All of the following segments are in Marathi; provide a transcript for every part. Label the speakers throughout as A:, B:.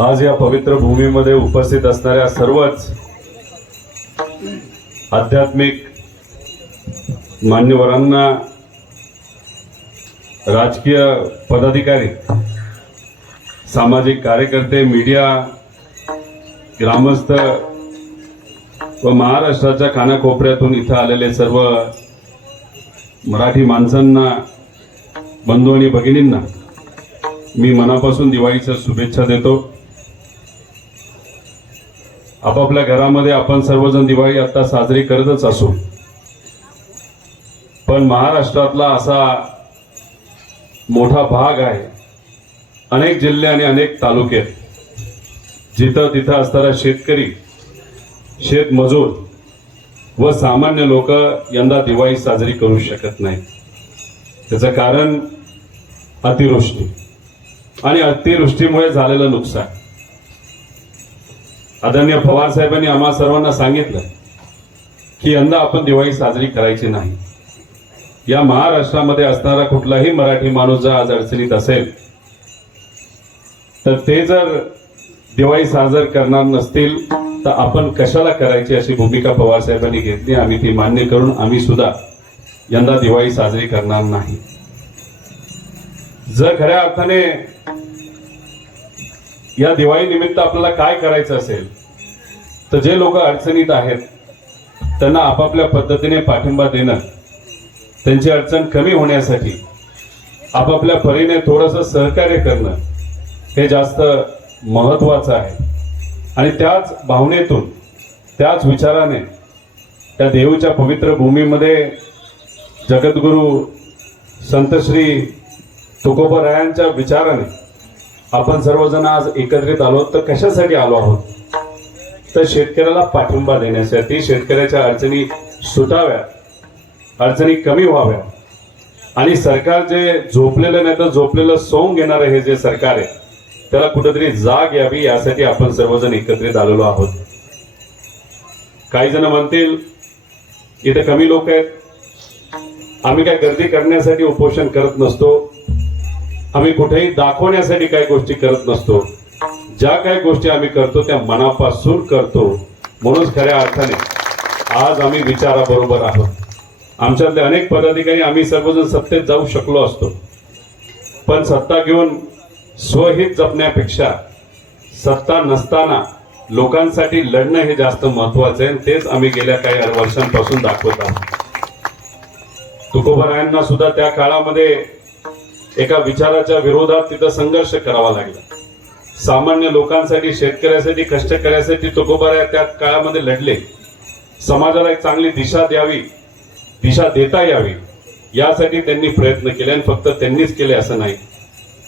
A: आज या पवित्र भूमीमध्ये उपस्थित असणाऱ्या सर्वच आध्यात्मिक मान्यवरांना राजकीय पदाधिकारी सामाजिक कार्यकर्ते मीडिया ग्रामस्थ व महाराष्ट्राच्या कानाकोपऱ्यातून इथं आलेले सर्व मराठी माणसांना बंधू आणि भगिनींना मी मनापासून दिवाळीच्या शुभेच्छा देतो. आपापल्या घरामध्ये आपण सर्वजण दिवाळी आता साजरी करतच असू. पण महाराष्ट्रातला असा मोठा भाग आहे. अनेक जिल्हे आणि अनेक तालुके जिथं तिथं असणारा शेतकरी शेतमजूर व सामान्य लोक यंदा दिवाळी साजरी करू शकत नाही त्याचं कारण अतिवृष्टी. आणि अतिवृष्टीमुळे झालेलं नुकसान. आदरणीय पवार साहेबांनी आम्हा सर्वांना सांगितलं की यंदा आपण दिवाळी साजरी करायची नाही. या महाराष्ट्रामध्ये असणारा कुठलाही मराठी माणूस जर आज अडचणीत असेल तर ते जर दिवाळी साजर करणार नसतील तर आपण कशाला करायची अशी भूमिका पवार साहेबांनी घेतली? आम्ही ती मान्य करून आम्ही सुद्धा यंदा दिवाळी साजरी करणार नाही. जर खऱ्या अर्थाने या दिवाळी निमित्त आपल्याला काय करायचं असेल तर जे लोक अडचणीत आहेत त्यांना आपापल्या पद्धतीने पाठिंबा देणं त्यांची अडचण कमी होण्यासाठी आपापल्या परीने थोडंसं सहकार्य करणं हे जास्त महत्त्वाचं आहे. आणि त्याच भावनेतून त्याच विचाराने त्या देवीच्या पवित्र भूमीमध्ये जगद्गुरू संतश्री तुकोबरायांच्या विचाराने आपण सर्वजण आज एकत्रित आलो तर कशासाठी आलो आहोत? तर शेतकऱ्याला पाठिंबा देण्यासाठी शेतकऱ्याच्या अडचणी सुटाव्या अडचणी कमी व्हाव्या आणि सरकार जे झोपलेलं नाही तर झोपलेलं सोंग घेणारं हे जे सरकार आहे त्याला कुठेतरी जाग यावी यासाठी आपण सर्वजण एकत्रित आलेलो आहोत. काही जण म्हणतील इथे कमी लोक आहेत. आम्ही काय गर्दी करण्यासाठी उपोषण करत नसतो. आम्ही कुठेही दाखवण्यासाठी काही गोष्टी करत नसतो. ज्या काही गोष्टी आम्ही करतो त्या मनापासून करतो. म्हणूनच खऱ्या अर्थाने आज आम्ही विचाराबरोबर आहोत. आमच्यातले अनेक पदाधिकारी आम्ही सर्वजण सत्तेत जाऊ शकलो असतो. पण सत्ता घेऊन स्वहित जपण्यापेक्षा सत्ता नसताना लोकांसाठी लढणं हे जास्त महत्वाचं आहे. आणि तेच आम्ही गेल्या काही वर्षांपासून दाखवत आहोत. तुकोबरायांना सुद्धा त्या काळामध्ये एका विचाराच्या विरोधात तिथं संघर्ष करावा लागला. सामान्य लोकांसाठी शेतकऱ्यासाठी कष्टकऱ्यासाठी तुकोबाराया त्या काळामध्ये लढले. समाजाला एक चांगली दिशा द्यावी दिशा देता यावी यासाठी त्यांनी प्रयत्न केले आणि फक्त त्यांनीच केले असं नाही.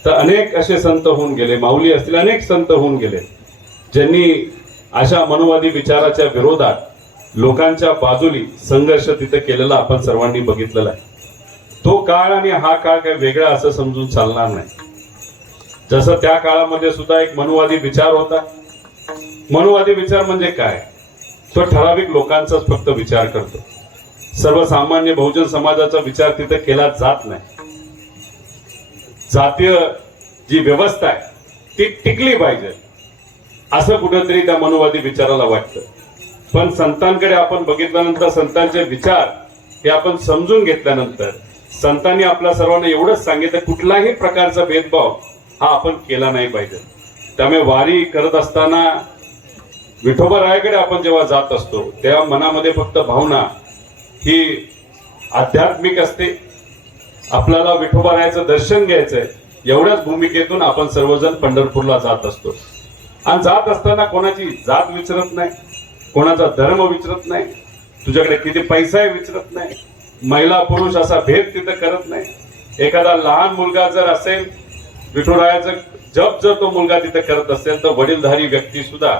A: तर अनेक असे संत होऊन गेले माऊली असतील अनेक संत होऊन गेले ज्यांनी अशा मनोवादी विचाराच्या विरोधात लोकांच्या बाजूली संघर्ष तिथं केलेला आपण सर्वांनी बघितलेला आहे. तो काळ आणि हा काळ काही वेगळा असं समजून चालणार नाही. जसं त्या काळामध्ये सुद्धा एक मनुवादी विचार होता. मनुवादी विचार म्हणजे काय? तो ठराविक लोकांचाच फक्त विचार करतो. सर्वसामान्य बहुजन समाजाचा विचार तिथे केला जात नाही. जातीय जी व्यवस्था आहे ती टिकली पाहिजे. असं कुठेतरी त्या मनुवादी विचाराला वाटतं. पण संतांकडे आपण बघितल्यानंतर संतांचे विचार हे आपण समजून घेतल्यानंतर संतांनी आपल्या सर्वांना एवढंच सांगितलं कुठलाही प्रकारचा भेदभाव हा आपण केला नाही पाहिजे. त्यामुळे वारी करत असताना विठोबा रायाकडे आपण जेव्हा जात असतो तेव्हा मनामध्ये फक्त भावना ही आध्यात्मिक असते. आपल्याला विठोबा रायाचं दर्शन घ्यायचंय एवढ्याच भूमिकेतून आपण सर्वजण पंढरपूरला जात असतो. आणि जात असताना कोणाची जात विचारत नाही कोणाचा धर्म विचारत नाही तुझ्याकडे किती पैसा आहे विचारत नाही. महिला पुरुष असा भेद तिथं करत नाही. एखादा लहान मुलगा जर असेल विठुरायाचं जप जर तो मुलगा तिथं करत असेल तर वडीलधारी व्यक्ती सुद्धा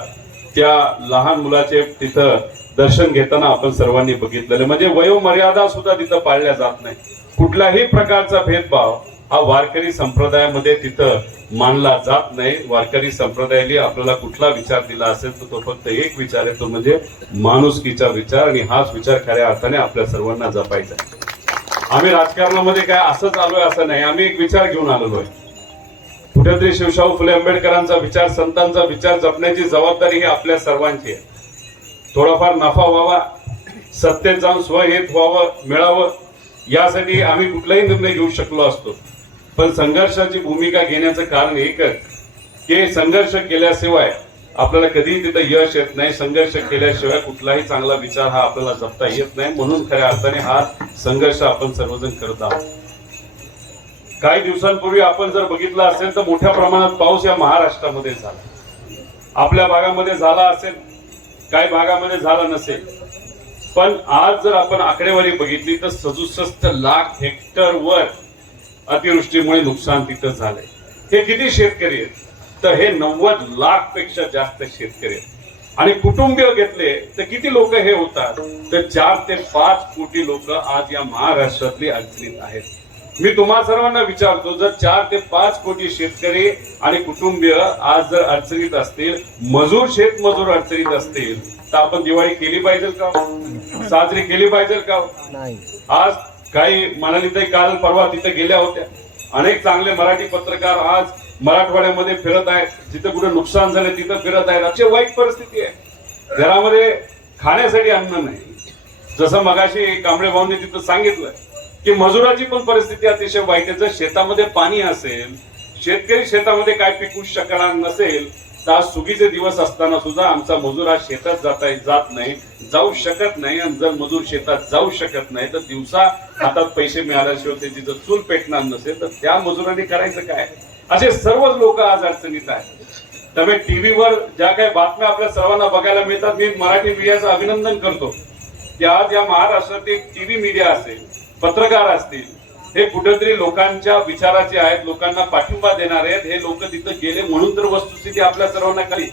A: त्या लहान मुलाचे तिथं दर्शन घेताना आपण सर्वांनी बघितलेलं म्हणजे वयोमर्यादा सुद्धा तिथं पाळल्या जात नाही. कुठल्याही प्रकारचा भेदभाव हा वारकरी संप्रदायामध्ये तिथं मानला जात नाही. वारकरी संप्रदायाने आपल्याला कुठला विचार दिला असेल तर तो फक्त एक विचार आहे तो म्हणजे माणुसकीचा विचार. आणि हाच विचार खऱ्या अर्थाने आपल्या सर्वांना जपायचा आम्ही राजकारणामध्ये काय असंच आलोय असं नाही. आम्ही एक विचार घेऊन आलेलो आहे. कुठेतरी शिवशाहू फुले आंबेडकरांचा विचार संतांचा विचार जपण्याची जबाबदारी ही आपल्या सर्वांची आहे. थोडाफार नफा व्हावा सत्तेत जाऊन स्वहित व्हावं मिळावं यासाठी आम्ही कुठलाही निर्णय घेऊ शकलो असतो. पण संघर्षाची भूमिका घेण्याचं कारण एकच की संघर्ष केल्याशिवाय आपल्याला कधीही तिथं यश येत नाही. संघर्ष केल्याशिवाय कुठलाही चांगला विचार हा आपल्याला जपता येत नाही. म्हणून खऱ्या अर्थाने हा संघर्ष आपण सर्वजण करत आहोत. काही दिवसांपूर्वी आपण जर बघितलं असेल तर मोठ्या प्रमाणात पाऊस या महाराष्ट्रामध्ये झाला. आपल्या भागामध्ये झाला असेल काही भागामध्ये झाला नसेल. पण आज जर आपण आकडेवारी बघितली तर सदुसष्ट लाख हेक्टर वर अतिवृष्टीमुळे नुकसान तिथं झालंय. हे किती शेतकरी आहेत? तर हे नव्वद लाखपेक्षा जास्त शेतकरी आहेत. आणि कुटुंबीय घेतले तर किती लोक हे होतात? तर चार ते पाच कोटी लोक आज या महाराष्ट्रातली अडचणीत आहेत. मी तुम्हा सर्वांना विचारतो जर चार ते पाच कोटी शेतकरी आणि कुटुंबीय आज जर अडचणीत असतील मजूर शेतमजूर अडचणीत असतील तर आपण दिवाळी केली पाहिजे का साजरी केली पाहिजे का
B: नाही.
A: आज काही म्हणाली काल परवा तिथे गेल्या होत्या. अनेक चांगले मराठी पत्रकार आज मराठवाड्यामध्ये फिरत आहेत. जिथं कुठे नुकसान झालं तिथं फिरत आहेत. अशी वाईट परिस्थिती आहे. घरामध्ये खाण्यासाठी अन्न नाही. जसं मगाशी कांबळे भाऊंनी तिथं सांगितलं की मजुराची पण परिस्थिती अतिशय वाईट आहे. जर शेतामध्ये पाणी असेल शेतकरी शेतामध्ये काय पिकू शकणार नसेल तर आज सुगीचे दिवस असताना सुद्धा आमचा मजूर आज शेतात जाता जात नाही जाऊ शकत नाही आणि जर मजूर शेतात जाऊ शकत नाही तर दिवसा हातात पैसे मिळाल्याशिवाय त्याची जर चूल पेटणार नसेल तर त्या मजुरांनी करायचं काय? असे सर्वच लोक आज अडचणीत आहेत. त्यामुळे टीव्हीवर ज्या काही बातम्या आपल्या सर्वांना बघायला मिळतात मी मराठी मीडियाचं अभिनंदन करतो. की आज या महाराष्ट्रातील टीव्ही मीडिया असेल पत्रकार असतील हे कुठेतरी लोकांच्या विचाराचे आहेत लोकांना पाठिंबा देणार आहेत. हे लोक तिथं गेले म्हणून तर वस्तुस्थिती आपल्या सर्वांना कळली.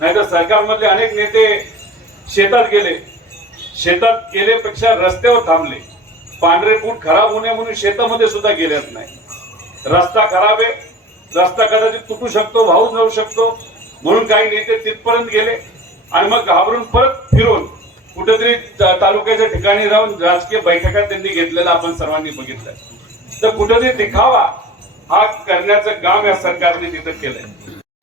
A: नाहीतर सरकारमधले अनेक नेते शेतात गेले. शेतात गेल्यापेक्षा रस्त्यावर थांबले. पांढरे फूट खराब होणे म्हणून शेतामध्ये सुद्धा गेलेच नाही. रस्ता खराब आहे. रस्ता कदाचित तुटू शकतो वाहून जाऊ शकतो. म्हणून काही नेते तिथपर्यंत गेले आणि मग घाबरून परत फिरून कुठेतरी तालुक्याच्या ठिकाणी राहून राजकीय बैठका त्यांनी घेतलेला आपण सर्वांनी बघितलंय. तर कुठेतरी दिखावा हा करण्याचं काम या सरकारने तिथं केलंय.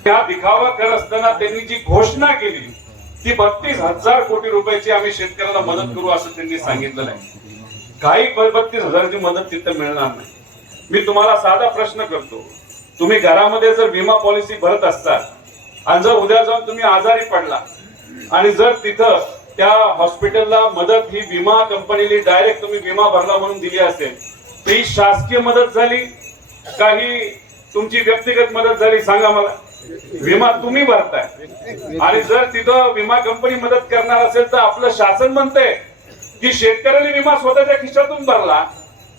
A: त्या दिखावा करत असताना त्यांनी जी घोषणा केली ती बत्तीस हजार कोटी रुपयाची आम्ही शेतकऱ्याला मदत करू असं त्यांनी सांगितलेलं आहे काही बत्तीस हजाराची मदत तिथं मिळणार नाही. मी तुम्हाला साधा प्रश्न करतो. तुम्ही घरामध्ये जर विमा पॉलिसी भरत असता आणि जर उद्या जाऊन तुम्ही आजारी पडला आणि जर तिथं त्या हॉस्पिटलला मदत ही विमा कंपनीने डायरेक्ट तुम्ही विमा भरला म्हणून दिली असेल काही शासकीय मदत झाली. काही तुमची व्यक्तिगत मदत झाली सांगा मला. विमा तुम्ही भरताय. आणि जर तिथं विमा कंपनी मदत करणार असेल तर आपलं शासन म्हणतंय की शेतकऱ्याने विमा स्वतःच्या खिशातून भरला.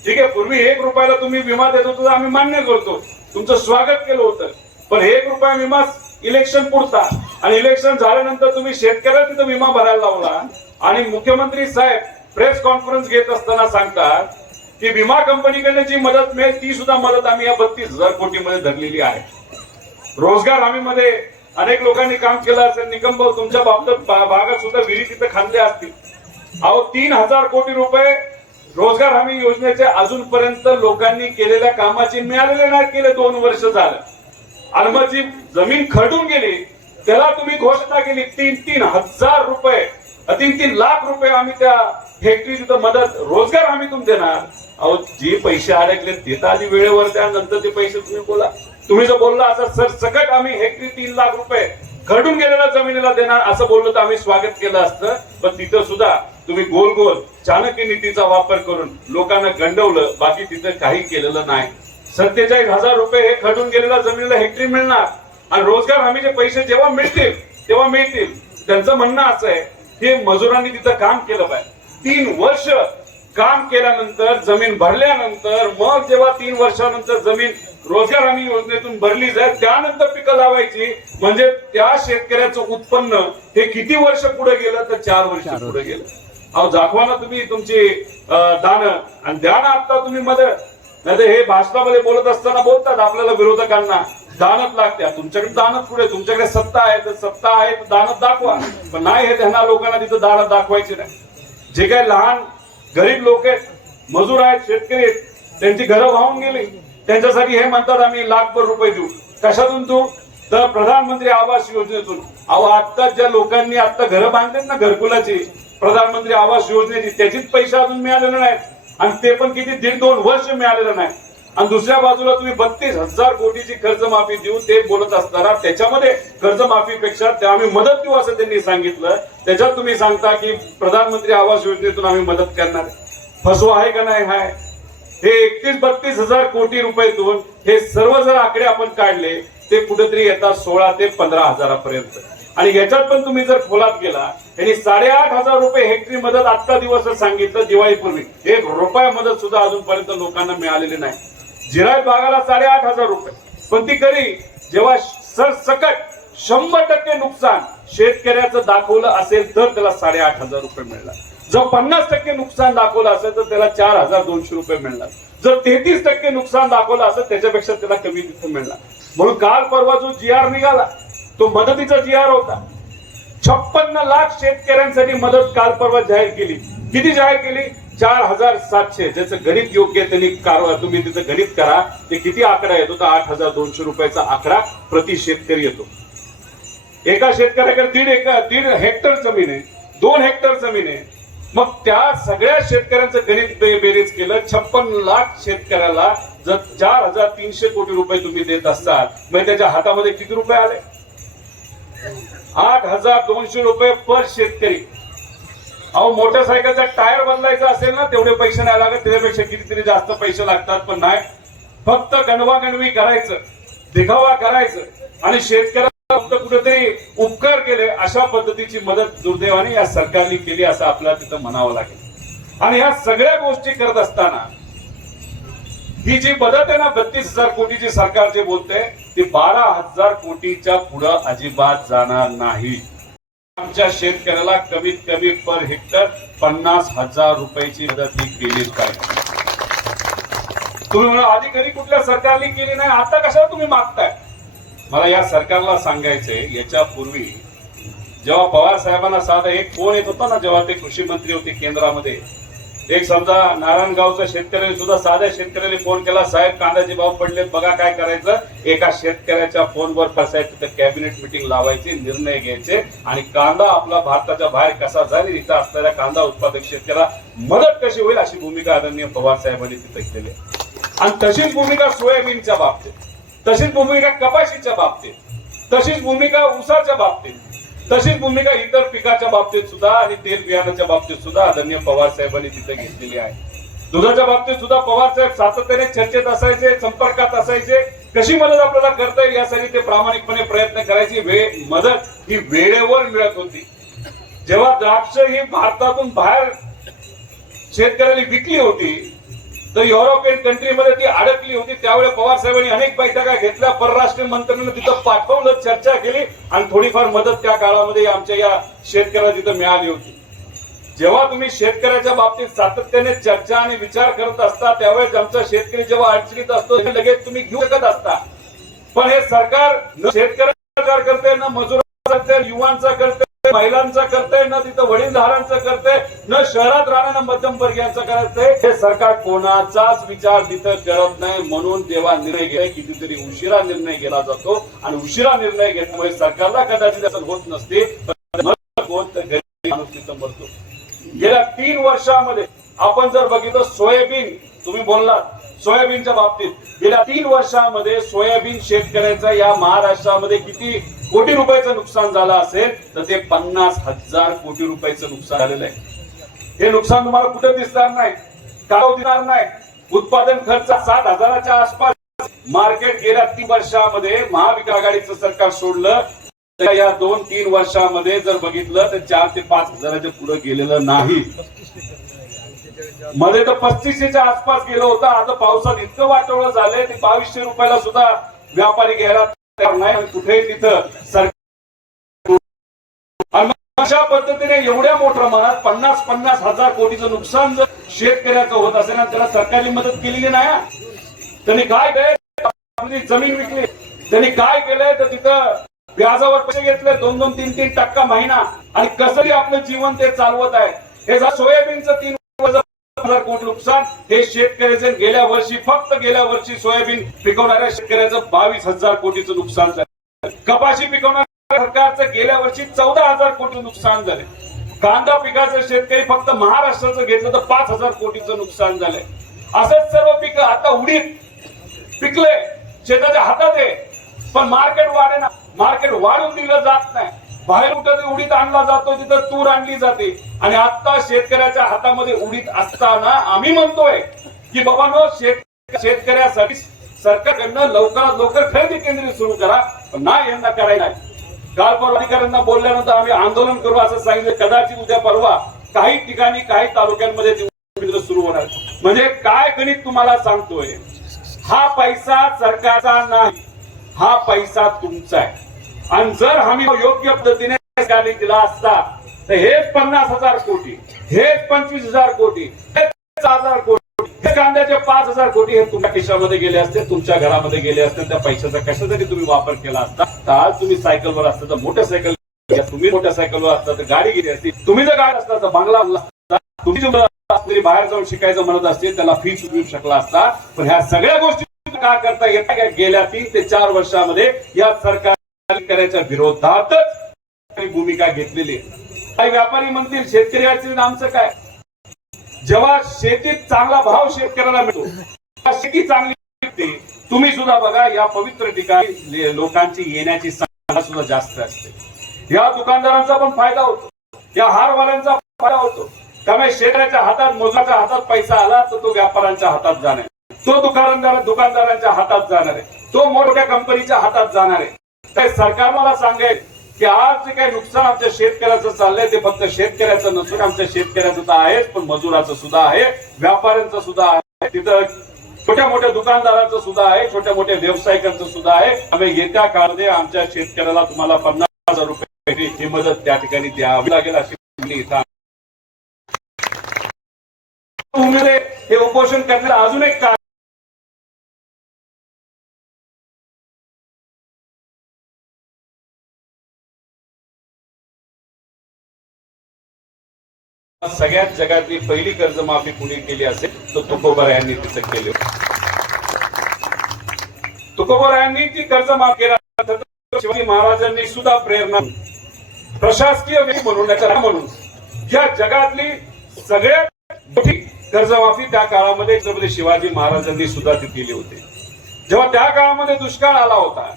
A: ठीक आहे पूर्वी एक रुपयाला तुम्ही विमा देत होतो आम्ही मान्य करतो. तुमचं स्वागत केलं होतं. पण एक रुपया विमा इलेक्शन पुरता. आणि इलेक्शन झाल्यानंतर तुम्ही शेतकऱ्याला तिथं विमा भरायला लावला. आणि मुख्यमंत्री साहेब प्रेस कॉन्फरन्स घेत असताना सांगतात की विमा कंपनीकडे जी मदत मिळेल ती सुद्धा मदत आम्ही या बत्तीस हजार कोटीमध्ये धरलेली आहे. रोजगार हमीमध्ये अनेक लोकांनी काम केलं असेल. निकम भाऊ तुमच्या बाबतीत भागात सुद्धा विहिरी तिथं खांदल्या असतील. अहो तीन हजार कोटी रुपये रोजगार हमी योजनेचे अजूनपर्यंत लोकांनी केलेल्या कामाचे मिळालेले नाही केले दोन वर्ष झालं. आणि मग जी जमीन खडून गेली. त्याला तुम्ही घोषणा केली तीन तीन हजार रुपये तीन तीन लाख रुपये आम्ही त्या फॅक्टरी तिथं मदत रोजगार आम्ही तुम देणार. अहो जे पैसे अडकले ते तर आधी वेळेवर द्या नंतर ते पैसे तुम्ही बोला. तुम्ही जर बोलला असं सर सकट आम्ही हेक्टरी तीन लाख रुपये घडून गेलेल्या जमिनीला देणार असं बोललो तर आम्ही स्वागत केलं असतं. पण तिथं सुद्धा तुम्ही गोल गोल चाणक्य नीतीचा वापर करून लोकांना गंडवलं बाकी तिथं काही केलेलं नाही. सत्तेचाळीस हजार रुपये हे खडून गेलेल्या जमिनीला हेक्टरी मिळणार. आणि रोजगार हमीचे पैसे जेव्हा मिळतील तेव्हा मिळतील. त्यांचं म्हणणं असं आहे की मजुरांनी तिथं काम केलं पाहिजे. तीन वर्ष काम केल्यानंतर जमीन भरल्यानंतर मग जेव्हा तीन वर्षानंतर जमीन रोजगार हमी योजनेतून भरली जाईल त्यानंतर पिकं लावायची. म्हणजे त्या शेतकऱ्याचं उत्पन्न हे किती वर्ष पुढे गेलं तर चार वर्ष पुढे गेलं. अहो दाखवा ना तुम्ही तुमची दान. आणि द्या ना आता तुम्ही मदत. नाही हे भाषणामध्ये बोलत असताना बोलतात आपल्याला विरोधकांना. दानत लागत्या तुमच्याकडे दानत पुढे तुमच्याकडे सत्ता आहे तर सत्ता आहे तर दानत दाखवा. पण नाही हे त्यांना लोकांना तिथं दानत दाखवायचे नाही. जे काही लहान गरीब लोक आहेत मजूर आहेत शेतकरी आहेत त्यांची घरं वाहून गेली. त्यांच्यासाठी हे म्हणतात आम्ही लाखभर रुपये देऊ. कशातून तू तर प्रधानमंत्री आवास योजनेतून. अहो आता ज्या लोकांनी आता घरं बांधलेत ना घरकुलाची प्रधानमंत्री आवास योजनेची त्याचीच पैसे अजून मिळालेले नाहीत. आणि ते पण किती दीड दोन वर्ष मिळालेलं नाही आणि दुसऱ्या बाजूला तुम्ही बत्तीस हजार कोटीची कर्जमाफी देऊ ते बोलत असताना त्याच्यामध्ये कर्जमाफीपेक्षा ते आम्ही मदत देऊ असं त्यांनी सांगितलं. त्याच्यात तुम्ही सांगता की प्रधानमंत्री आवास योजनेतून आम्ही मदत करणार. फसवा आहे का नाही हाय? हे एकतीस बत्तीस हजार कोटी रुपयेतून हे सर्व जर आकडे आपण काढले ते कुठेतरी येतात सोळा ते पंधरा हजारापर्यंत. आणि याच्यात पण तुम्ही जर खोलात गेला यांनी साडेआठ हजार रुपये हेक्टरी मदत आत्ता दिवस सांगितलं दिवाळीपूर्वी. एक रुपया मदत सुद्धा अजूनपर्यंत लोकांना मिळालेली नाही. जिरायत भागाला साडेआठ हजार रुपये. पण ती कधी जेव्हा सरसकट शंभर टक्के नुकसान शेतकऱ्याचं दाखवलं असेल तर त्याला साडेआठ हजार रुपये मिळणार. जर पन्नास टक्के नुकसान दाखवलं असेल तर त्याला चार हजार दोनशे रुपये मिळणार. जर तेहतीस टक्के नुकसान दाखवलं असेल त्याच्यापेक्षा त्याला कमी तिथे मिळणार. म्हणून काल परवा जो जी आर निघाला तो मदतीचा जी आर होता. छप्पन्न लाख शेतकऱ्यांसाठी मदत काल परवा जाहीर केली. किती जाहीर केली? चार हजार सातशे ज्याचं गणित योग्य त्यांनी कारवा तुम्ही तिथं गणित करा. ते किती आकडा येतो? तर आठ हजार दोनशे रुपयाचा आकडा प्रति शेतकरी येतो. एका शेतकऱ्याकडे दीड एक दीड हेक्टर जमीन आहे. दोन हेक्टर जमीन आहे. मग त्या सगळ्या शेतकऱ्यांचं गणित बेरीज केलं. छप्पन लाख शेतकऱ्याला जर चार हजार तीनशे कोटी रुपये तुम्ही देत असाल मग त्याच्या हातामध्ये किती रुपये आले? आठ हजार दोनशे रुपये पर शेतकरी. अहो मोटरसायकलचा टायर बदलायचा असेल ना तेवढे पैसे नाही लागत. त्याच्यापेक्षा कितीतरी जास्त पैसे लागतात पण नाही. फक्त गणवागणवी करायचं दिखावा करायचं आणि शेतकऱ्याला फक्त कुठेतरी उपकार केले अशा पद्धतीची मदत दुर्दैवाने या सरकारने केली असं आपल्याला तिथं म्हणावं लागेल. आणि ह्या सगळ्या गोष्टी करत असताना ही जी मदत आहे ना बत्तीस हजार कोटीची सरकार जे बोलते ती बारा हजार कोटीच्या पुढं अजिबात जाणार नाही. आमच्या शेतकऱ्याला कमीत कमी पर हेक्टर पन्नास हजार रुपयाची मदत ही केलीच पाहिजे. तुम्ही म्हणा आधी कधी कुठल्या सरकारने केली नाही आता कशाला तुम्ही मागताय? मला या सरकारला सांगायचंय याच्या पूर्वी जेव्हा पवार साहेबांना साधा एक फोन येत होता ना जेव्हा ते कृषी मंत्री होते केंद्रामध्ये एक समजा नारायणगावचा शेतकऱ्याने सुद्धा साध्या शेतकऱ्याने फोन केला साहेब कांद्याचे भाव पडलेत बघा काय करायचं. एका शेतकऱ्याच्या फोनवर साहेब तिथं कॅबिनेट मिटिंग लावायची निर्णय घ्यायचे. आणि कांदा आपला भारताच्या बाहेर कसा जाईल इथं असलेल्या कांदा उत्पादक शेतकऱ्याला मदत कशी होईल अशी भूमिका आदरणीय पवार साहेबांनी तिथे केली. आणि तशीच भूमिका सोयाबीनच्या बाबतीत तशीच भूमिका कपाशीच्या बाबतीत तशीच भूमिका उसाच्या बाबतीत तशीच भूमिका इतर पिकाच्या बाबतीत सुद्धा आणि तेल बियाण्याच्या बाबतीत सुद्धा आदरणीय पवार साहेबांनी तिथे घेतलेली आहे. दुधाच्या बाबतीत सुद्धा पवार साहेब सातत्याने चर्चेत असायचे संपर्कात असायचे. कशी मदत आपल्याला करता येईल यासाठी ते प्रामाणिकपणे प्रयत्न करायची. वेळ मदत ही वेळेवर मिळत होती. जेव्हा द्राक्ष ही भारतातून बाहेर शेतकऱ्यांनी विकली होती तर युरोपियन कंट्रीमध्ये ती अडकली होती. त्यावेळी पवार साहेबांनी अनेक बैठका घेतल्या. परराष्ट्र मंत्र्यांना तिथं पाठवलं चर्चा केली आणि थोडीफार मदत त्या काळामध्ये आमच्या या शेतकऱ्याला तिथं मिळाली होती. जेव्हा तुम्ही शेतकऱ्याच्या बाबतीत सातत्याने चर्चा आणि विचार करत असता त्यावेळेस आमचा शेतकरी जेव्हा अडचणीत असतो हे लगेच तुम्ही घेऊ शकत असता. पण हे सरकार न शेतकऱ्याचा करते ना मजुरांचा करते युवांचा करते. महिलांचं करते न तिथं वडीलधारांचं करते न शहरात राहणाऱ्या मध्यमवर्गीयांचा करते हे सरकार कोणाचाच विचार तिथं करत नाही म्हणून तेव्हा निर्णय घ्याय कितीतरी उशिरा निर्णय घेतला जातो आणि उशिरा निर्णय घेतल्यामुळे सरकारला कदाचित असं होत नसते. होत तर माणूस तिथं मरतो. गेल्या तीन वर्षामध्ये आपण जर बघितलं सोयाबीन तुम्ही बोललात सोयाबीनच्या बाबतीत. गेल्या तीन वर्षामध्ये सोयाबीन शेतकऱ्याचा या महाराष्ट्रामध्ये किती कोटी रुपयाचं नुकसान झालं असेल तर ते पन्नास हजार कोटी रुपयाचं नुकसान झालेलं आहे. हे नुकसान तुम्हाला कुठे दिसणार नाही? काळो दिसणार नाही? उत्पादन खर्च सात हजाराच्या आसपास. मार्केट गेल्या तीन वर्षामध्ये महाविकास आघाडीचं सरकार सोडलं तर या दोन तीन वर्षामध्ये जर बघितलं तर चार ते पाच हजाराच्या पुढे गेलेलं नाही. मध्ये तर पस्तीसशेच्या आसपास गेलो होता. आता पावसात इतकं वाटोळं झालंय ते बावीसशे रुपयाला सुद्धा व्यापारी घ्यायला नाही कुठेही तिथं सरकार अशा पद्धतीने एवढ्या मोठ्या प्रमाणात पन्नास पन्नास हजार कोटीचं नुकसान जर शेतकऱ्याचं होत असेल आणि त्याला सरकारने मदत केलेली नाही त्यांनी काय केलंय? जमीन विकली. त्यांनी काय केलंय? तर तिथं व्याजावर पैसे घेतले दोन दोन तीन तीन टक्का महिना. आणि कसंही आपलं जीवन ते चालवत आहे. हे जर सोयाबीनचं तीन वर्ष कोटी नुकसान? हे शेतकऱ्याचे गेल्या वर्षी फक्त गेल्या वर्षी सोयाबीन पिकवणाऱ्या शेतकऱ्याचं बावीस हजार कोटीचं नुकसान झालं. कपाशी पिकवणाऱ्या सरकारचं गेल्या वर्षी चौदा हजार कोटी नुकसान झाले. कांदा पिकाचं शेतकरी फक्त महाराष्ट्राचं घेतलं तर पाच हजार कोटीचं नुकसान झालंय. असंच सर्व पीक आता उडीत. पिकले शेताच्या हातात आहे. पण मार्केट वाढे ना मार्केट वाढून दिलं जात नाही. बाहेर कधी उडीत आणला जातो तिथं तूर आणली जाते. आणि आता शेतकऱ्याच्या हातामध्ये उडीत असताना आम्ही म्हणतोय की बाबांनो शेत शेतकऱ्यासाठी सरकारकडनं लवकरात लवकर खरेदी केंद्र सुरू करा. पण नाही यांना करायला काल परवा अधिकाऱ्यांना बोलल्यानंतर आम्ही आंदोलन करू असं सांगितलं. कदाचित उद्या परवा काही ठिकाणी काही तालुक्यांमध्ये केंद्र सुरू होणार. म्हणजे काय गणित तुम्हाला सांगतोय? हा पैसा सरकारचा नाही. हा पैसा तुमचा आहे. आणि जर हमी योग्य पद्धतीने सरकारने दिला असता तर हेच पन्नास हजार कोटी हेच पंचवीस हजार कोटी हेच हजार कोटी हे कांद्याचे पाच हजार कोटी हे तुमच्या खिशामध्ये गेले असते तुमच्या घरामध्ये गेले असते त्या पैशाचा कशासाठी तुम्ही वापर केला असता? तर आज तुम्ही सायकलवर असता तर मोटरसायकल तुम्ही मोटरसायकलवर असता तर गाडी गेली असती. तुम्ही जर गाडी असता तर बांगला असता. तुम्ही जर बाहेर जाऊन शिकायचं म्हणत असते त्याला फी चुकवू शकला असता. पण ह्या सगळ्या गोष्टी का करता? येत गेल्या तीन ते चार वर्षामध्ये या सरकार करायच्या विरोधातच भूमिका घेतलेली काही व्यापारी म्हणतील शेतकरी अडचणीत आमचं काय? जेव्हा शेतीत चांगला भाव शेतकऱ्याला मिळतो शेती चांगली तुम्ही सुद्धा बघा या पवित्र ठिकाणी लोकांची येण्याची संख्या सुद्धा जास्त असते. या दुकानदारांचा पण फायदा होतो. या हारवाल्यांचा फायदा होतो. त्यामुळे शेतकऱ्याच्या हातात मोजाच्या हातात पैसा आला तर तो व्यापाऱ्यांच्या हातात जाणार तो दुकानदार दुकानदारांच्या हातात जाणार आहे. तो मोठ्या कंपनीच्या हातात जाणार आहे. तर सरकार मला सांगेल की आज जे काही नुकसान आमच्या शेतकऱ्याचं चाललंय ते फक्त शेतकऱ्याचं नसून आमच्या शेतकऱ्याचं तर आहेच पण मजुराचं सुद्धा आहे व्यापाऱ्यांचं सुद्धा आहे तिथं छोट्या मोठ्या दुकानदारांचं सुद्धा आहे छोट्या मोठ्या व्यावसायिकांचं सुद्धा आहे. आम्ही येत्या काळामध्ये आमच्या शेतकऱ्याला तुम्हाला पन्नास हजार रुपये ही मदत त्या ठिकाणी द्यावी लागेल अशी मागणी इथं हे उपोषण करण्याचं अजून एक कारण सगळ्यात जगातली पहिली कर्जमाफी कुणी केली असेल तर तुकोबरायांनी तिचं केली तुकोबरायांनी ती कर्जमाफी केल्यानंतर शिवाजी महाराजांनी सुद्धा प्रेरणा प्रशासकीय व्यक्ती म्हणून याचा म्हणून या जगातली सगळ्यात मोठी कर्जमाफी त्या काळामध्ये छत्रपती शिवाजी महाराजांनी सुद्धा ती केली होती. जेव्हा त्या काळामध्ये दुष्काळ आला होता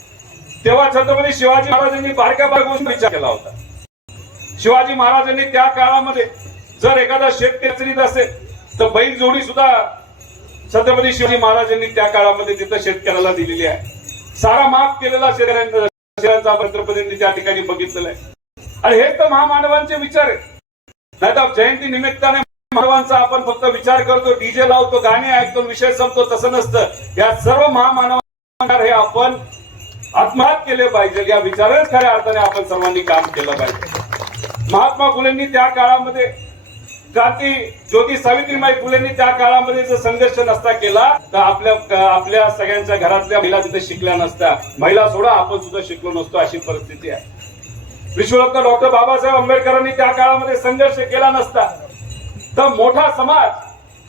A: तेव्हा छत्रपती शिवाजी महाराजांनी बारक्या बारक्या गोष्टी विचार केला होता. शिवाजी महाराजांनी त्या काळामध्ये जर एखादा शेतकरी केचरीत असेल तर बैल जोडी सुद्धा छत्रपती शिवाजी महाराजांनी त्या काळामध्ये तिथं शेतकऱ्याला दिलेली आहे. सारा माफ केलेला शेतकऱ्यांचा छत्रपतींनी त्या ठिकाणी बघितलेला आहे. आणि हे तर महामानवांचे विचार आहेत. नाही तर जयंती निमित्ताने मानवांचा आपण फक्त विचार करतो डीजे लावतो गाणे ऐकतो विषय संपतो तसं नसतं. या सर्व महामानवांवर हे आपण आत्महात केले पाहिजे. या विचारच खऱ्या अर्थाने आपण सर्वांनी काम केलं पाहिजे. महात्मा फुलेंनी त्या काळामध्ये जाती ज्योती सावित्रीबाई फुलेंनी त्या काळामध्ये जर संघर्ष नसता केला तर आपल्या आपल्या सगळ्यांच्या घरातल्या महिला तिथे शिकल्या नसत्या. महिला सोडा आपण सुद्धा शिकलो नसतो अशी परिस्थिती आहे. विश्वरत्न डॉक्टर बाबासाहेब आंबेडकरांनी त्या काळामध्ये संघर्ष केला नसता. तर मोठा समाज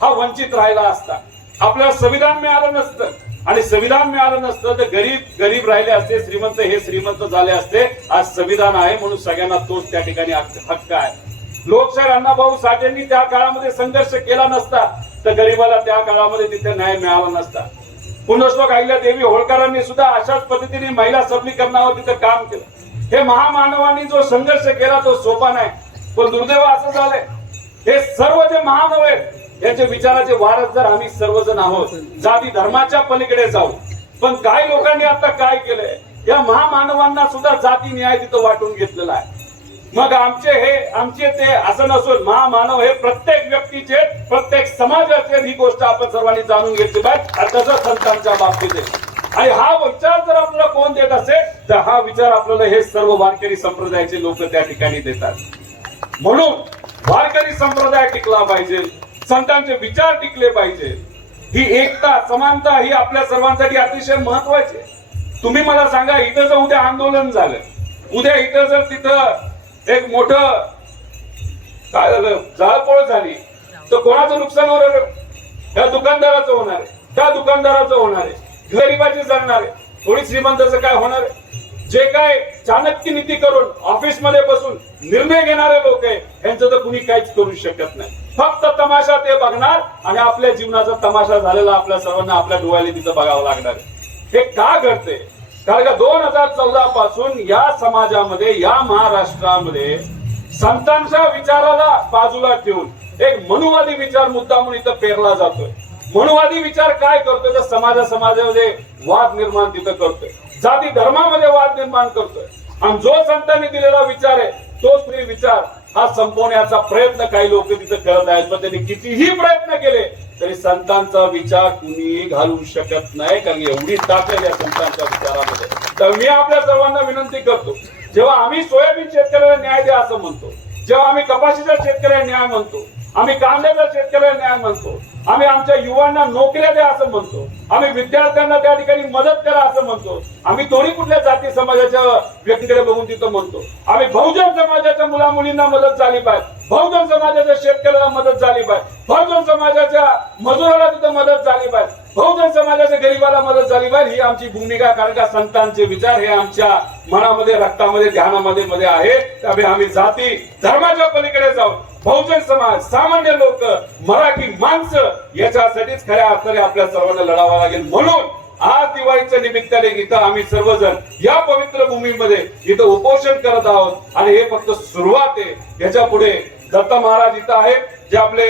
A: हा वंचित राहिला असता. आपल्याला संविधान मिळालं नसतं. आणि संविधान मिळालं नसतं तर गरीब गरीब राहिले असते श्रीमंत हे श्रीमंत झाले असते. आज संविधान आहे म्हणून सगळ्यांना तोच त्या ठिकाणी हक्क आहे. लोकशाहीर अण्णाभाऊ साठेंनी त्या काळामध्ये संघर्ष केला नसता तर गरीबाला त्या काळामध्ये तिथे न्याय मिळाला नसता. पुनश्लोक आईल्या देवी होळकरांनी सुद्धा अशाच पद्धतीने महिला सबलीकरणावर तिथं काम केलं. हे महामानवांनी जो संघर्ष केला तो सोपा नाही पण दुर्दैव असं झालंय. हे सर्व जे महानव आहेत याचे विचाराचे वारस जर आम्ही सर्वजण आहोत जाती धर्माच्या पलीकडे जाऊ. पण काही लोकांनी आता काय केलंय? या महामानवांना सुद्धा जाती न्याय तिथं वाटून घेतलेला आहे. मग आमचे हे आमचे ते असं नसून महामानव हे प्रत्येक व्यक्तीचे प्रत्येक समाजाचे ही गोष्ट आपण सर्वांनी जाणून घेतली पाहिजे. आणि तसं संतांच्या बाबतीत आणि हा विचार जर आपल्याला कोण देत असेल तर हा विचार आपल्याला हे सर्व वारकरी संप्रदायाचे लोक त्या ठिकाणी देतात. म्हणून वारकरी संप्रदाय टिकला पाहिजे. संतांचे विचार टिकले पाहिजे. ही एकता समानता ही आपल्या सर्वांसाठी अतिशय महत्वाची आहे. तुम्ही मला सांगा इथं जर उद्या आंदोलन झालं उद्या इथं जर तिथं एक मोठ काय झालं? जाळपोळ झाली. तर कोणाचं नुकसान होणार त्या दुकानदाराचं होणार आहे. त्या दुकानदाराचं होणार आहे. गरिबाची जाणणार आहे. थोडी श्रीमंताचं काय होणार आहे? जे काय चाणक्य नीती करून ऑफिसमध्ये बसून निर्णय घेणारे लोक आहे यांचं तर कुणी काहीच करू शकत नाही. फक्त तमाशा ते बघणार आणि आपल्या जीवनाचा तमाशा झालेला आपल्या सर्वांना आपल्या डोळ्याला तिथं बघावं लागणार हे का घडते कारण का दोन हजार चौदा पासून या समाजामध्ये या महाराष्ट्रामध्ये संतांच्या विचाराला बाजूला ठेवून एक मनुवादी विचार मुद्दा म्हणून इथं पेरला जातोय. मनुवादी विचार काय करतोय? तर समाजा समाजामध्ये वाद निर्माण तिथं करतोय. जाती धर्मामध्ये वाद निर्माण करतोय. आणि जो संतांनी दिलेला विचार आहे तोच विचार हा संपवण्याचा प्रयत्न काही लोक तिथं करत आहेत. पण त्यांनी कितीही प्रयत्न केले तरी संतांचा विचार कुणीही घालू शकत नाही. कारण एवढी ताकद या संतांच्या विचारामध्ये. तर मी आपल्या सर्वांना विनंती करतो जेव्हा आम्ही सोयाबीन शेतकऱ्याला न्याय द्या असं म्हणतो जेव्हा आम्ही कपाशीच्या शेतकऱ्याला न्याय म्हणतो आम्ही कांद्याच्या शेतकऱ्याला न्याय म्हणतो. आम्ही आमच्या युवांना नोकऱ्या द्या असं म्हणतो. आम्ही विद्यार्थ्यांना त्या ठिकाणी मदत करा असं म्हणतो. आम्ही दोन्ही कुठल्या जाती समाजाच्या व्यक्तीकडे बघून तिथं म्हणतो. आम्ही बहुजन समाजाच्या मुला मुलींना मदत झाली पाहिजे. बहुजन समाजाच्या शेतकऱ्याला मदत झाली पाहिजे. बहुजन समाजाच्या मजुराला तिथं मदत झाली पाहिजे. बहुजन समाजाच्या गरीबाला मदत झाली पाहिजे. ही आमची भूमिका कारण का संतांचे विचार हे आमच्या मनामध्ये रक्तामध्ये ध्यानामध्ये मध्ये आहे. त्यामुळे आम्ही जाती धर्माच्या पलीकडे जाऊन बहुजन समाज सामान्य लोक मराठी माणसं याच्यासाठीच खऱ्या अर्थाने आपल्या सर्वांना लढावा लागेल. म्हणून आज दिवाळीच्या निमित्ताने इथं आम्ही सर्वजण या पवित्र भूमीमध्ये इथं उपोषण करत आहोत. आणि हे फक्त सुरुवात आहे. याच्यापुढे दत्त महाराज इथं आहेत जे आपले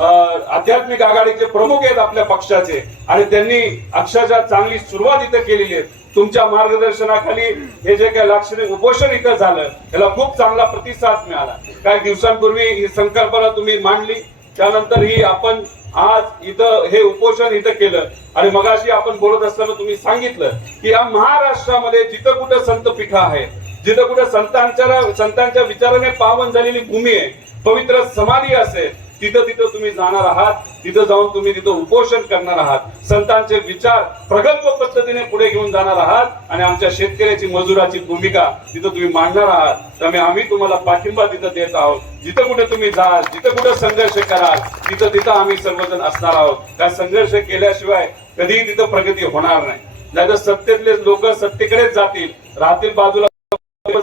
A: अं, आध्यात्मिक आघाडीचे प्रमुख आहेत आपल्या पक्षाचे. आणि त्यांनी अक्षरशः चांगली सुरुवात इथं केलेली आहे. तुमच्या मार्गदर्शनाखाली हे जे काही लाक्षणिक उपोषण इथं झालं याला खूप चांगला प्रतिसाद मिळाला. काही दिवसांपूर्वी ही संकल्पना तुम्ही मांडली त्यानंतर ही आपण आज इथं हे उपोषण इथं केलं. आणि मगाशी आपण बोलत असताना तुम्ही सांगितलं की या महाराष्ट्रामध्ये जिथं कुठं संत पीठ आहे जिथं कुठं संतांच्या संतांच्या विचाराने पावन झालेली भूमी आहे पवित्र समाधी असेल तिथं तिथं तुम्ही जाणार आहात तिथं जाऊन तुम्ही तिथं उपोषण करणार आहात. संतांचे विचार प्रगल्भ पद्धतीने पुढे घेऊन जाणार आहात आणि आमच्या शेतकऱ्याची मजुराची भूमिका तिथं तुम्ही मांडणार आहात. त्यामुळे आम्ही तुम्हाला पाठिंबा तिथं देत आहोत. जिथं कुठे तुम्ही जाल जिथं कुठे संघर्ष कराल तिथं तिथं आम्ही सर्वजण असणार आहोत. त्या संघर्ष केल्याशिवाय कधीही तिथं प्रगती होणार नाही. नाहीतर सत्तेतले लोक सत्तेकडेच जातील राहतील बाजूला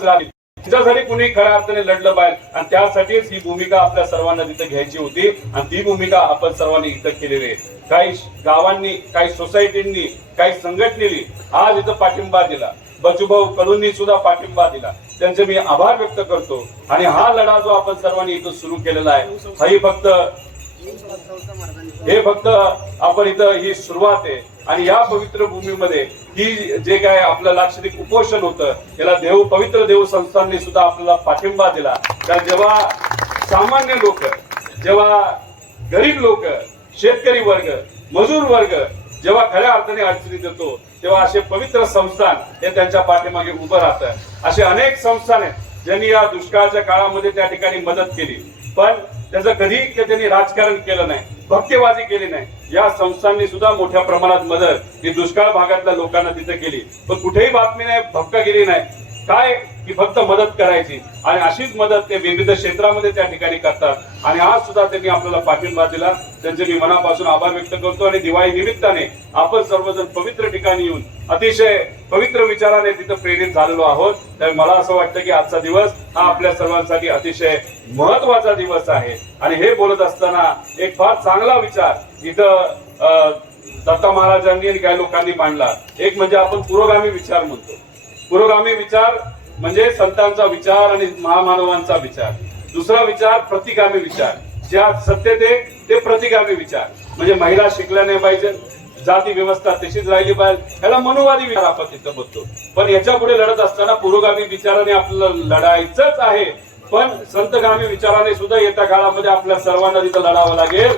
A: राहतील. तिच्यासाठी कुणी खऱ्या अर्थाने लढलं पाहिजे. आणि त्यासाठीच ही भूमिका आपल्या सर्वांना तिथं घ्यायची होती. आणि ती भूमिका आपण सर्वांनी इथं केलेली आहे. काही गावांनी काही सोसायटींनी काही संघटनेनी आज इथं पाठिंबा दिला. बचूभाऊ कडूंनी सुद्धा पाठिंबा दिला. त्यांचे मी आभार व्यक्त करतो. आणि हा लढा जो आपण सर्वांनी इथं सुरू केलेला आहे हाही फक्त हे फक्त आपण इथं ही सुरुवात आहे. आणि या पवित्र भूमीमध्ये ही जे काय आपलं लाक्षणिक उपोषण होतं याला देव पवित्र देव संस्थांनी सुद्धा आपल्याला पाठिंबा दिला. तर जेव्हा सामान्य लोक जेव्हा गरीब लोक शेतकरी वर्ग मजूर वर्ग जेव्हा खऱ्या अर्थाने अडचणीत येतो तेव्हा असे पवित्र संस्थान हे त्यांच्या पाठीमागे उभं राहतं. असे अनेक संस्थान आहेत ज्यांनी या दुष्काळाच्या काळामध्ये त्या ठिकाणी मदत केली. पण त्याचं कधी त्यांनी राजकारण केलं नाही भक्तीबाजी केली नाही. या संस्थांनी सुद्धा मोठ्या प्रमाणात मदत ही दुष्काळ भागातल्या लोकांना तिथे केली. पण कुठेही बातमी नाही भक्का गेली नाही. काय की फक्त मदत करायची. आणि अशीच मदत ते विविध क्षेत्रामध्ये त्या ठिकाणी करतात. आणि आज सुद्धा त्यांनी आपल्याला पाठिंबा दिला. त्यांचे मी मनापासून आभार व्यक्त करतो. आणि दिवाळी निमित्ताने आपण सर्वजण पवित्र ठिकाणी येऊन अतिशय पवित्र विचाराने तिथं प्रेरित झालेलो आहोत. तर मला असं वाटतं की आजचा दिवस हा आपल्या सर्वांसाठी अतिशय महत्त्वाचा दिवस आहे. आणि हे बोलत असताना एक फार चांगला विचार इथं अं, दत्ता महाराजांनी आणि काही लोकांनी मांडला. एक म्हणजे आपण पुरोगामी विचार म्हणतो. पुरोगामी विचार म्हणजे संतांचा विचार आणि महामानवांचा विचार. दुसरा विचार प्रतिगामी विचार. ज्या सत्य ते ते प्रतिगामी विचार. म्हणजे महिला शिकल्या नाही पाहिजे जाती व्यवस्था तशीच राहिली पाहिजे. ह्याला मनोवादी विचार आपण तिथं बघतो पण याच्यापुढे लढत असताना पुरोगामी विचाराने आपल्याला लढायचंच आहे. पण संतगामी विचाराने सुद्धा येत्या काळामध्ये आपल्या सर्वांना तिथं लढावं लागेल.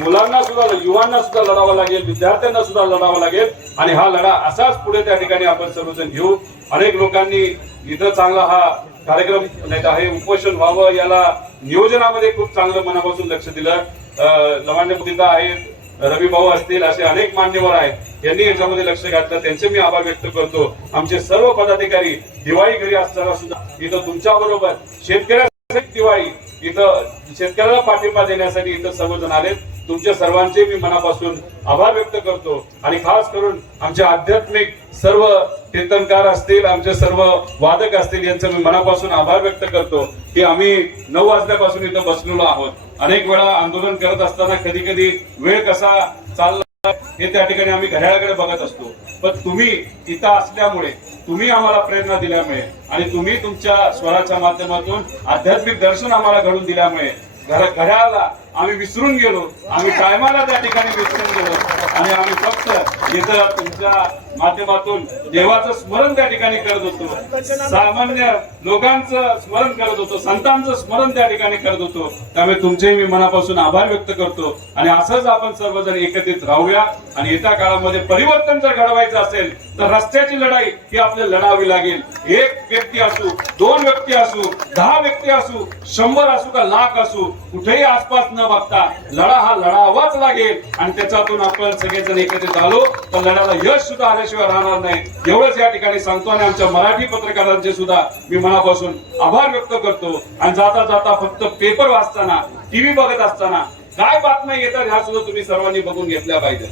A: मुलांना सुद्धा युवांना सुद्धा लढावं लागेल विद्यार्थ्यांना सुद्धा लढावं लागेल. आणि हा लढा असाच पुढे त्या ठिकाणी आपण सर्वजण घेऊ. अनेक लोकांनी इथं चांगला हा कार्यक्रम नाही हे उपोषण व्हावं याला नियोजनामध्ये खूप चांगलं मनापासून लक्ष दिलं. अं, लवांडे मुदिता आहेत रवी भाऊ असतील असे अनेक मान्यवर आहेत. यांनी याच्यामध्ये लक्ष घातलं. त्यांचे मी आभार व्यक्त करतो. आमचे सर्व पदाधिकारी दिवाळी घरी असताना सुद्धा इथं तुमच्या बरोबर शेतकऱ्यासाठी दिवाळी इथं शेतकऱ्याला पाठिंबा देण्यासाठी इथं सर्वजण आलेत. तुमच्या सर्वांचे मी मनापासून आभार व्यक्त करतो. आणि खास करून आमचे आध्यात्मिक सर्व कीर्तनकार असतील आमचे सर्व वादक असतील यांचं मी मनापासून आभार व्यक्त करतो की आम्ही नऊ वाजल्यापासून इथं बसलेलो आहोत. अनेक वेळा आंदोलन करत असताना कधी कधी वेळ कसा चालला हे त्या ठिकाणी आम्ही घड्याळाकडे बघत असतो. पण तुम्ही इथं असल्यामुळे तुम्ही आम्हाला प्रेरणा दिल्यामुळे आणि तुम्ही तुमच्या स्वराच्या माध्यमातून आध्यात्मिक दर्शन आम्हाला घडून दिल्यामुळे घर घड्याळाला आम्ही विसरून गेलो. आम्ही टायमाला त्या ठिकाणी विसरून गेलो. आणि आम्ही फक्त इथं तुमच्या माध्यमातून देवाचं स्मरण त्या ठिकाणी करत होतो. सामान्य लोकांचं स्मरण करत होतो. संतांचं स्मरण त्या ठिकाणी करत होतो. त्यामुळे तुमचेही मी मनापासून आभार व्यक्त करतो. आणि असंच आपण सर्वजण एकत्रित राहूया. आणि येत्या काळामध्ये परिवर्तन जर घडवायचं असेल तर रस्त्याची लढाई ही आपल्याला लढावी लागेल. एक व्यक्ती असू दोन व्यक्ती असू दहा व्यक्ती असू शंभर असू का लाख असू कुठेही आसपास न बघता लढा हा लढावाच लागेल. आणि त्याच्यातून आपण सगळेजण एकत्रित आलो तर लढ्याला यश सुद्धा आल्याशिवाय राहणार नाही. एवढंच या ठिकाणी सांगतो आणि आमच्या मराठी पत्रकारांचे सुद्धा मी मनापासून आभार व्यक्त करतो. आणि जाता जाता फक्त पेपर वाचताना टीव्ही बघत असताना काय बातम्या येतात ह्या सुद्धा तुम्ही सर्वांनी बघून घेतल्या पाहिजे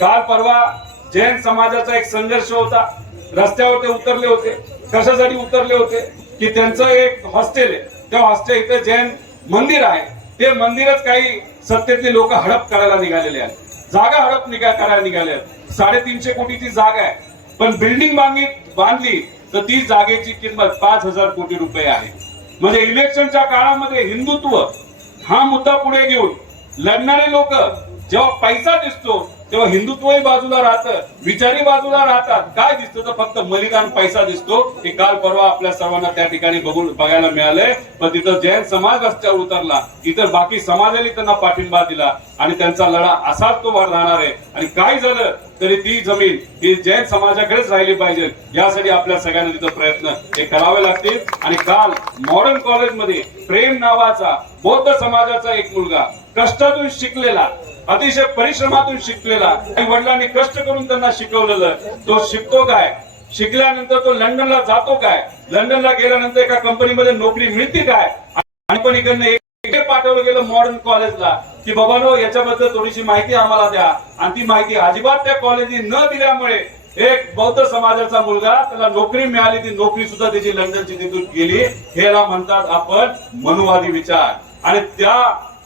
A: काल परवा जैन समाजाचा एक संघर्ष होता. रस्त्यावर ते उतरले होते. कशासाठी उतरले होते? की त्यांचं एक हॉस्टेल आहे. त्या हॉस्टेल इथे जैन मंदिर आहे. ते मंदिरच काही सत्तेतले लोक हडप करायला निघालेले आहेत. जागा हडप निघा करायला निघाल्यात. साडेतीनशे कोटीची जागा आहे. पण बिल्डिंग बांधली बांधली तर ती जागेची किंमत पाच हजार कोटी रुपये आहे. म्हणजे इलेक्शनच्या काळामध्ये हिंदुत्व हा मुद्दा पुढे घेऊन लढणारे लोक जेव्हा पैसा दिसतो तेव्हा हिंदुत्वही बाजूला राहतं विचारी बाजूला राहतात. काय दिसतं? तर फक्त मलिदान पैसा दिसतो. हे काल परवा आपल्या सर्वांना त्या ठिकाणी बघून बघायला मिळालंय. पण तिथं जैन समाज रस्त्यावर उतरला. इतर बाकी समाजाने त्यांना पाठिंबा दिला. आणि त्यांचा लढा असाच तो वर राहणार आहे. आणि काय झालं तरी ती जमीन ही जैन समाजाकडेच राहिली पाहिजे. यासाठी आपल्या सगळ्यांना तिथं प्रयत्न हे करावे लागतील. आणि काल मॉडर्न कॉलेजमध्ये प्रेम नावाचा बौद्ध समाजाचा एक मुलगा कष्टातून शिकलेला अतिशय परिश्रमातून शिकलेला आणि वडिलांनी कष्ट करून त्यांना शिकवलेलं तो शिकतो काय? शिकल्यानंतर तो लंडनला जातो काय? लंडनला गेल्यानंतर एका कंपनीमध्ये नोकरी मिळते काय? आणि पण इकडनं एक पाठवलं गेलं मॉडर्न कॉलेजला की बाबानो याच्याबद्दल थोडीशी माहिती आम्हाला द्या. आणि ती माहिती अजिबात त्या कॉलेजने न दिल्यामुळे एक बौद्ध समाजाचा मुलगा त्याला नोकरी मिळाली ती नोकरी सुद्धा त्याची लंडनची तिथून गेली. हेला म्हणतात आपण मनुवादी विचार. आणि त्या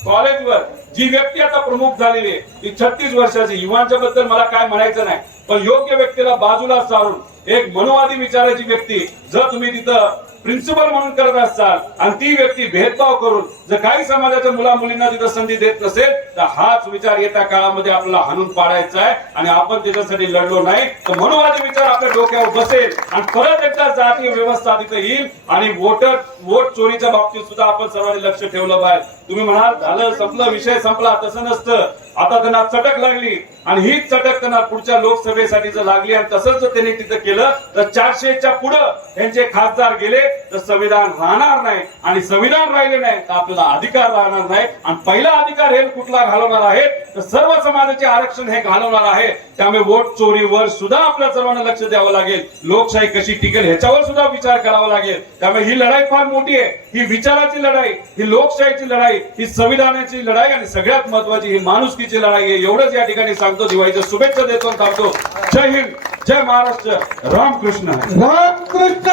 A: कॉलेजवर जी व्यक्ती आता प्रमुख झालेली आहे ती छत्तीस वर्षाची. युवांच्या बद्दल मला काय म्हणायचं नाही. पण योग्य व्यक्तीला बाजूला सारून एक मनोवादी विचाराची व्यक्ती जर तुम्ही तिथं प्रिन्सिपल म्हणून करत असतात. आणि ती व्यक्ती भेदभाव करून जर काही समाजाच्या मुला मुलींना तिथं संधी देत नसेल तर हाच विचार येत्या काळामध्ये आपल्याला हाणून पाडायचा आहे आणि आपण त्याच्यासाठी लढलो नाही. तर मनोवादी विचार आपल्या डोक्यावर बसेल आणि परत एकदा जातीय व्यवस्था तिथं येईल आणि वोटर वोट चोरीच्या बाबतीत सुद्धा आपण सर्वांनी लक्ष ठेवलं पाहिजे. तुम्ही म्हणाल झालं संपलं विषय संपला तसं नसतं. आता त्यांना चटक लागली आणि हीच चटक त्यांना पुढच्या लोकसभेसाठी जर लागली आणि तसंच जर त्यांनी तिथं केलं तर चारशेच्या पुढं यांचे खासदार गेले तर संविधान राहणार नाही. आणि संविधान राहिले नाही तर आपल्याला अधिकार राहणार नाही. आणि पहिला अधिकार हे कुठला घालवणार आहे? तर सर्व समाजाचे आरक्षण हे घालवणार आहे. त्यामुळे वोट चोरीवर सुद्धा आपल्या सर्वांना लक्ष द्यावं लागेल. लोकशाही कशी टिकेल ह्याच्यावर सुद्धा विचार करावा लागेल. त्यामुळे ही लढाई फार मोठी आहे. ही विचाराची लढाई ही लोकशाहीची लढाई ही संविधानाची लढाई आणि सगळ्यात महत्वाची ही माणूस माणुसकीची लढाई आहे. एवढंच या ठिकाणी सांगतो. दिवाळीच्या शुभेच्छा देतो थांबतो. जय हिंद जय महाराष्ट्र. रामकृष्ण
B: रामकृष्ण